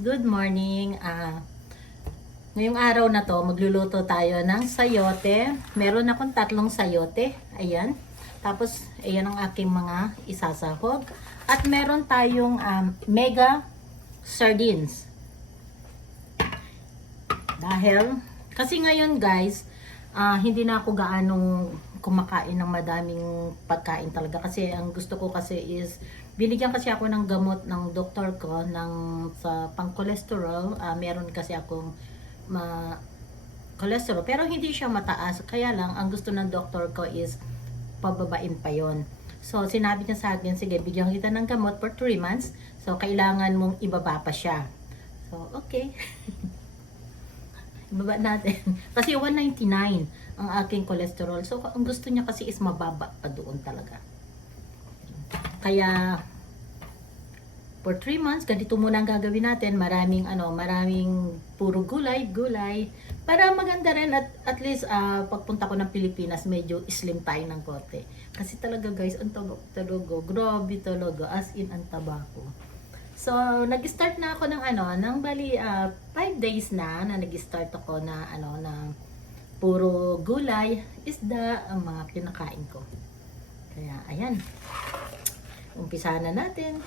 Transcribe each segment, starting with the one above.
good morning. Ngayong araw na to, magluluto tayo ng sayote. Meron akong tatlong sayote. Ayan. Tapos, ayan ang aking mga isasahog. At meron tayong mega sardines. Dahil, kasi ngayon guys, hindi na ako gaanong kumakain ng madaming pagkain talaga. Kasi ang gusto ko kasi is, binigyan kasi ako ng gamot ng doktor ko sa pang-cholesterol. Meron kasi akong cholesterol. Pero hindi siya mataas. Kaya lang, ang gusto ng doktor ko is pababain pa yon. So, sinabi niya sa akin, sige, bigyan kita ng gamot for 3 months. So, kailangan mong ibaba pa siya. So, okay. Ibaba natin. Kasi 199 ang aking cholesterol. So, ang gusto niya kasi is mababa pa doon talaga. Kaya, for 3 months, ganito muna ang gagawin natin. Maraming puro gulay. Para maganda rin at least pagpunta ko ng Pilipinas, medyo slim tayo ng konti. Kasi talaga guys, ang taba talaga. Grabe talaga. As in, ang taba ko. So, nag-start na ako ng bali 5 days na nag-start ako na puro gulay, isda ang mga kinakain ko. Kaya, ayan. Umpisa na natin.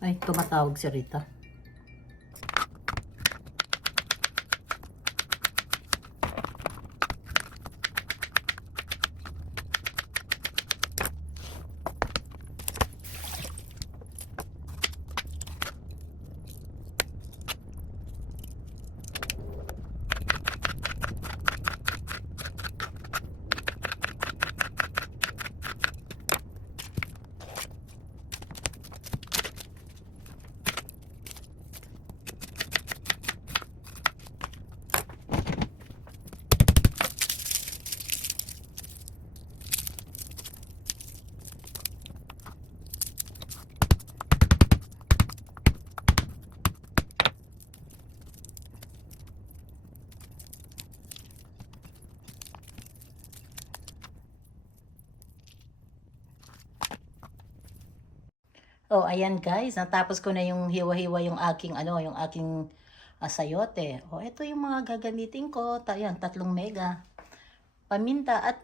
Ay, tumatawag si Rita. Oh, ayan guys, natapos ko na yung hiwa-hiwa yung aking yung aking sayote. Oh, ito yung mga gagamitin ko. Ayan, 3 mega. Paminta at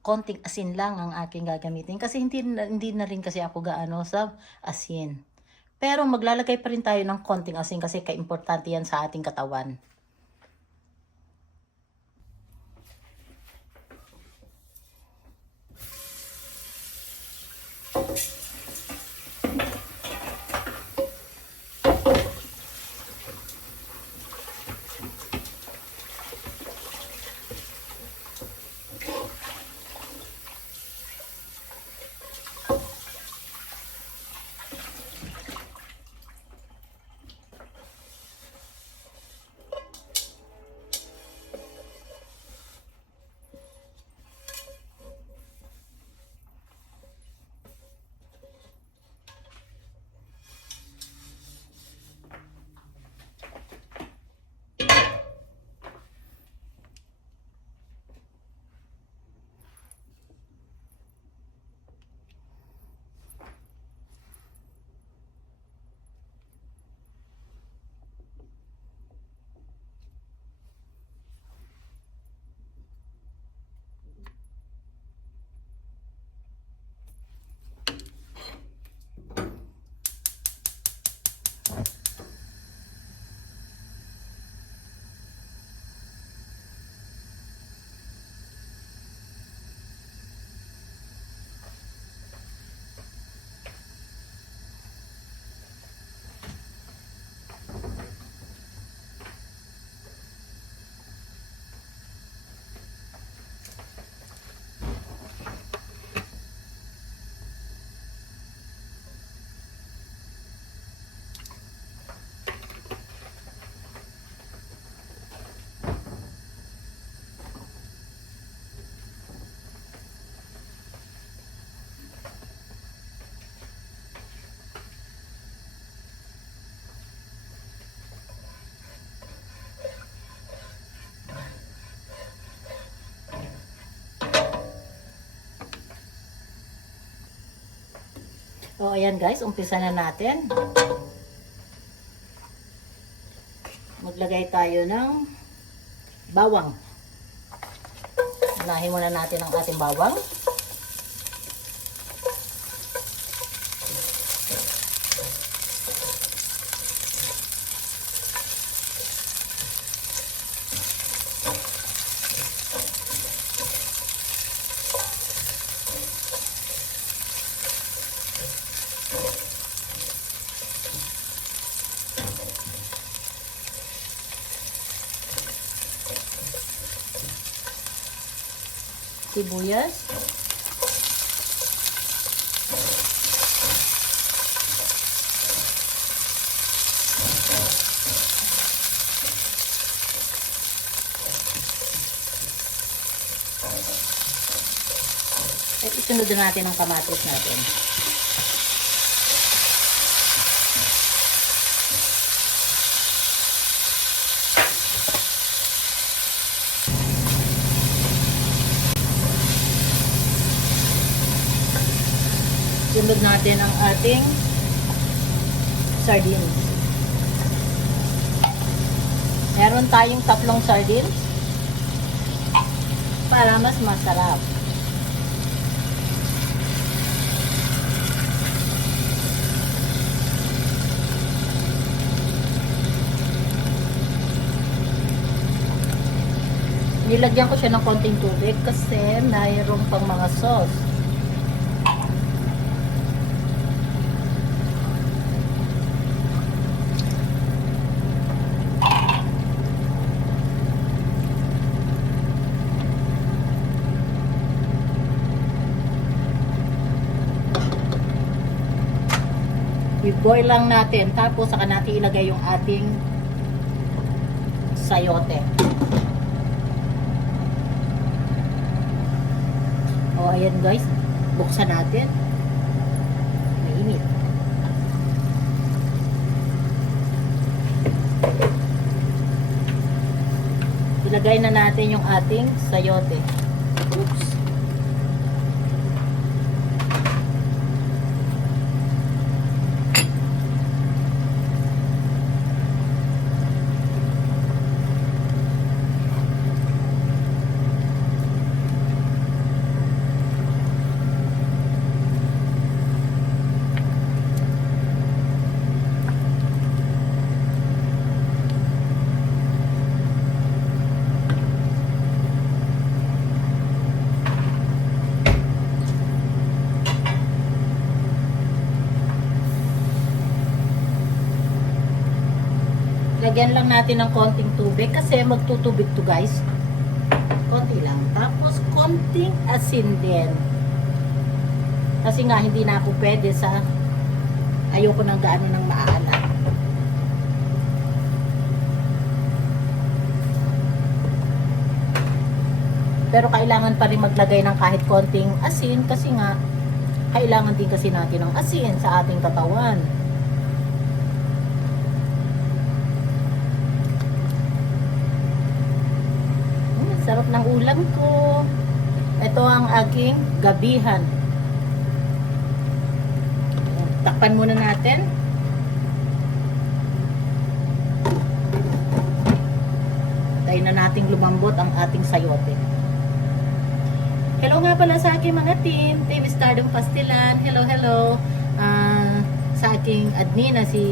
konting asin lang ang aking gagamitin kasi hindi na rin kasi ako gaano sa asin. Pero maglalagay pa rin tayo ng konting asin kasi kaimportante yan sa ating katawan. Oh, ayan guys, umpisa na natin. Maglagay tayo ng bawang. Unahin muna natin ang ating bawang. Sibuyas. At isunod natin ang kamatis natin. Sunod natin ang ating sardines. Meron tayong 3 sardines para mas masarap. Nilagyan ko siya ng konting tubig kasi mayroon pang mga sauce. I-boil lang natin, tapos saka natin ilagay yung ating sayote. O ayan guys, buksan natin. Mainit. Ilagay na natin yung ating sayote. Oops. Lagyan lang natin ng konting tubig kasi magtutubig to guys. Konti lang. Tapos konting asin din. Kasi nga hindi na ako pwede sa ayoko ng gaano ng maalat. Pero kailangan pa rin maglagay ng kahit konting asin kasi nga kailangan din kasi natin ng asin sa ating katawan. Sarap ng ulam ko. Ito ang aking gabihan. Takpan muna natin. Tayo na nating lumambot ang ating sayote. Hello nga pala sa aking mga Team Stardom Pastilan. Hello, hello. Sa aking admin na si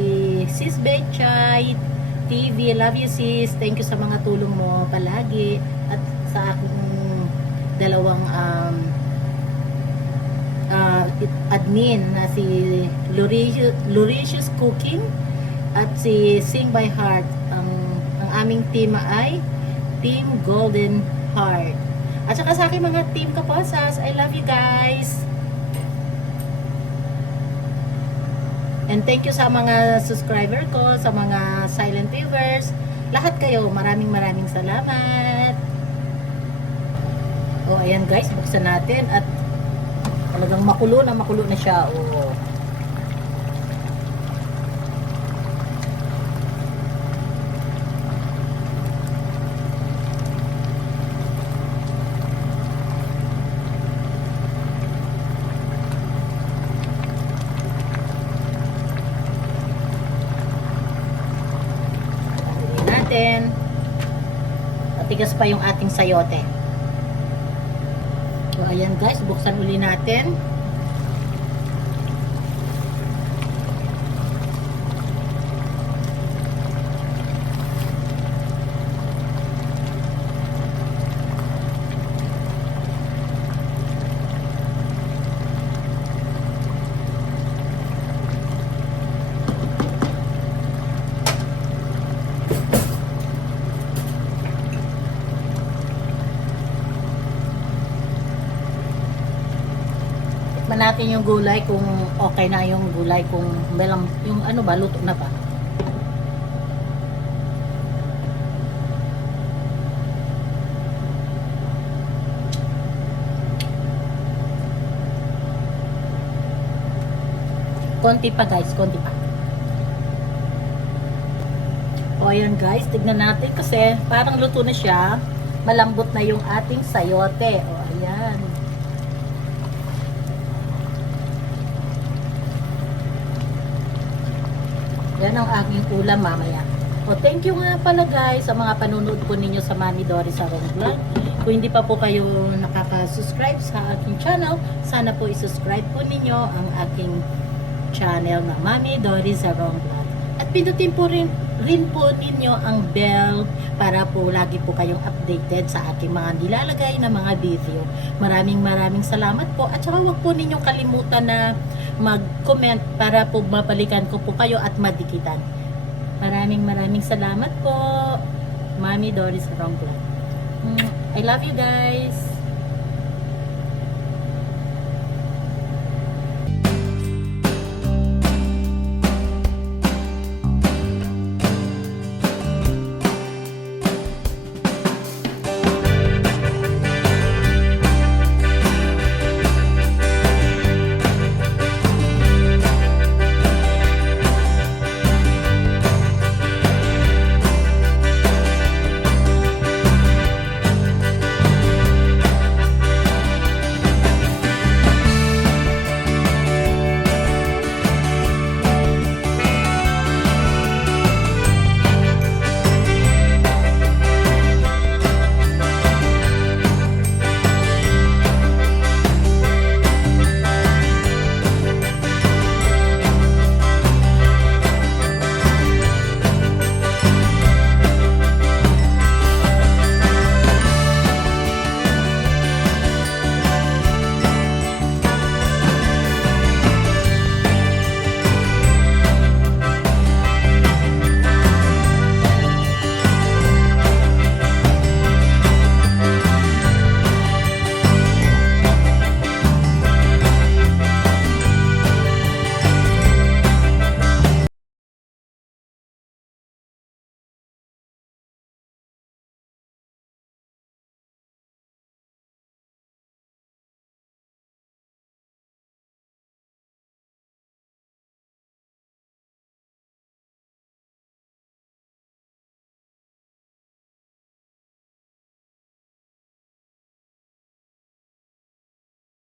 Sis Bechay TV. Love you sis. Thank you sa mga tulong mo palagi. At sa aking dalawang admin na si Luricious Cooking at si Sing by Heart. Ang aming team ay Team Golden Heart. At saka sa aking mga team kaposas, I love you guys. And thank you sa mga subscriber ko, sa mga silent viewers. Lahat kayo, maraming salamat. O ayan guys, buksan natin at talagang makulo na siya. O matigas pa yung ating sayote. So ayan guys, buksan uli natin. Natin yung gulay kung okay na yung gulay, kung melang yung ano ba, luto na ba. Konti pa guys, konti pa. O ayan guys, tignan natin kasi parang luto na siya. Malambot na yung ating sayote. O ayan. Yan ang aking ulam mamaya. O thank you nga pala guys sa mga panunood po ninyo sa Mami Doris Sarong Vlog. Kung hindi pa po kayo nakaka-subscribe sa aking channel, sana po i-subscribe po ninyo ang aking channel na Mami Doris Sarong Vlog. At pindutin po rin rin po ninyo ang bell para po lagi po kayong updated sa aking mga nilalagay na mga video. Maraming salamat po at saka huwag po ninyong kalimutan na mag-comment para po mabalikan ko po kayo at madikitan. Maraming salamat po. Mami Doris Rongbla. I love you guys.